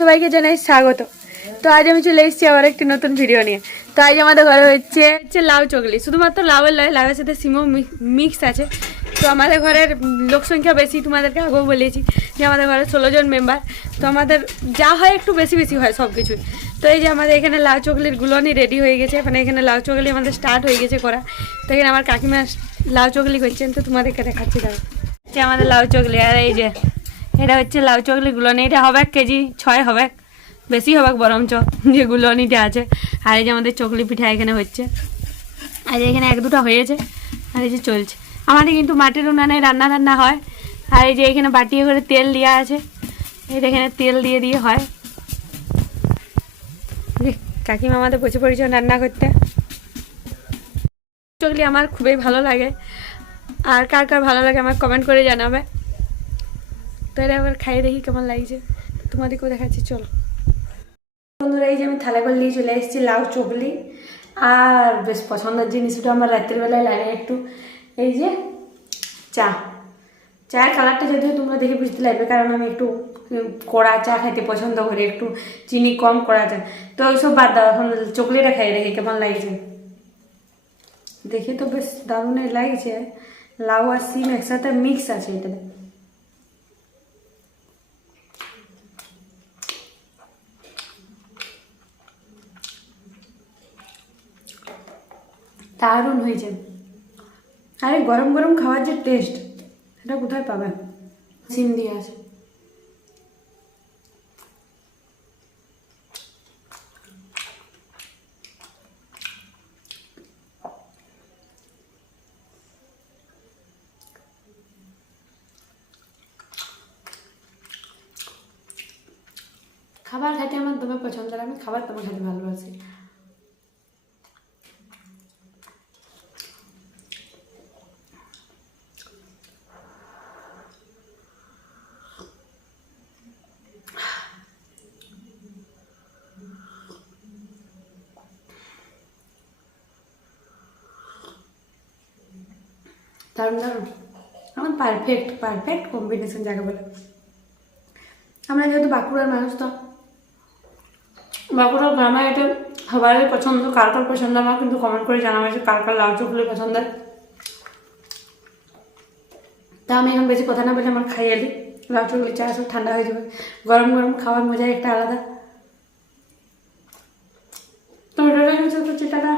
সবাইকে জানাই স্বাগত। তো আজ আমি চলে এসেছি আবার একটি নতুন ভিডিও নিয়ে। তো আজ আমাদের ঘরে হচ্ছে লাউ চকলি, শুধুমাত্র লাউয়ের নয়, লাউয়ের সাথে সিমও মিক্স আছে। তো আমাদের ঘরের লোক সংখ্যা বেশি, তোমাদেরকে আগেও বলেছি যে আমাদের ঘরে 16 জন মেম্বার। তো আমাদের যা হয় একটু বেশি বেশি হয় সব কিছুই। তো এই যে আমাদের এখানে লাউ চকলির গুলনি রেডি হয়ে গেছে, মানে এখানে লাউ চকলি আমাদের স্টার্ট হয়ে গেছে করা। তো এখানে আমার কাকিমা লাউ চকলি করছেন, তো তোমাদেরকে দেখাচ্ছি। তারা আমাদের লাউ চকলি, আর এই যে এটা হচ্ছে লাউ চকলি গুলনি। এটা হবে 1 কেজি 6 হবে, বেশি হবে বরঞ্চ যে গুলনিটা আছে। আর এই যে আমাদের চকলি পিঠা এখানে হচ্ছে, আর এখানে 1-2টা হয়েছে, আর এই যে চলছে। আমাদের কিন্তু মাটির উনানে রান্না হয়। আর এই যে এখানে বাটিয়ে করে তেল দেওয়া আছে, এই এখানে তেল দিয়ে দিয়ে হয়। কাকিমা আমাদের বসে পড়েছে রান্না করতে। চকলি আমার খুবই ভালো লাগে, আর কার কার ভালো লাগে আমার কমেন্ট করে জানাবে। তো এটা আবার খাইয়ে দেখি কেমন লাগছে, তোমাদেরকেও দেখাচ্ছি, চলো বন্ধুরা। এই যে আমি থালা করে নিয়ে চলে এসেছি লাউ চকলি, আর বেশ পছন্দের জিনিস ওটা আমার রাত্রিবেলায় লাগে একটু, এই যে চায়ের কালারটা যদিও তোমরা দেখে বুঝতে লাগবে, কারণ আমি একটু কড়া চা খাইতে পছন্দ করি, একটু চিনি কম করা চা। তো ওইসব বাদ দাও, এখন চকলিটা খাই দেখি কেমন লাগছে। দেখে তো বেশ দারুণই লাগছে, লাউ আর সিম একসাথে মিক্স আছে এটা। দারুণ হয়েছে। আরে গরম গরম খাওয়ার যে টেস্ট, এটা কোথায় পাবেন? সিম দিয়ে আছে। খাবার খেতে আমার দমে পছন্দ, আমি খাবার তোমার খেতে ভালোবাসি। দারুণ দারুণ, আমার পারফেক্ট পারফেক্ট কম্বিনেশন যাকে বলে। আমরা যেহেতু বাঁকুড়ার মানুষ, তো বাঁকুড়ার গ্রামে এটা সবারই পছন্দ। কার কার পছন্দ আমার কিন্তু কমেন্ট করে জানাবো যে কার কার লাউ চকলি পছন্দ। তা আমি এখন বেশি কথা না বলে আমার খাইয়ে দিই, লাউ চকলি চা সব ঠান্ডা হয়ে যাবে। গরম গরম খাওয়ার মজাই একটা আলাদা। তো এটা টাটা।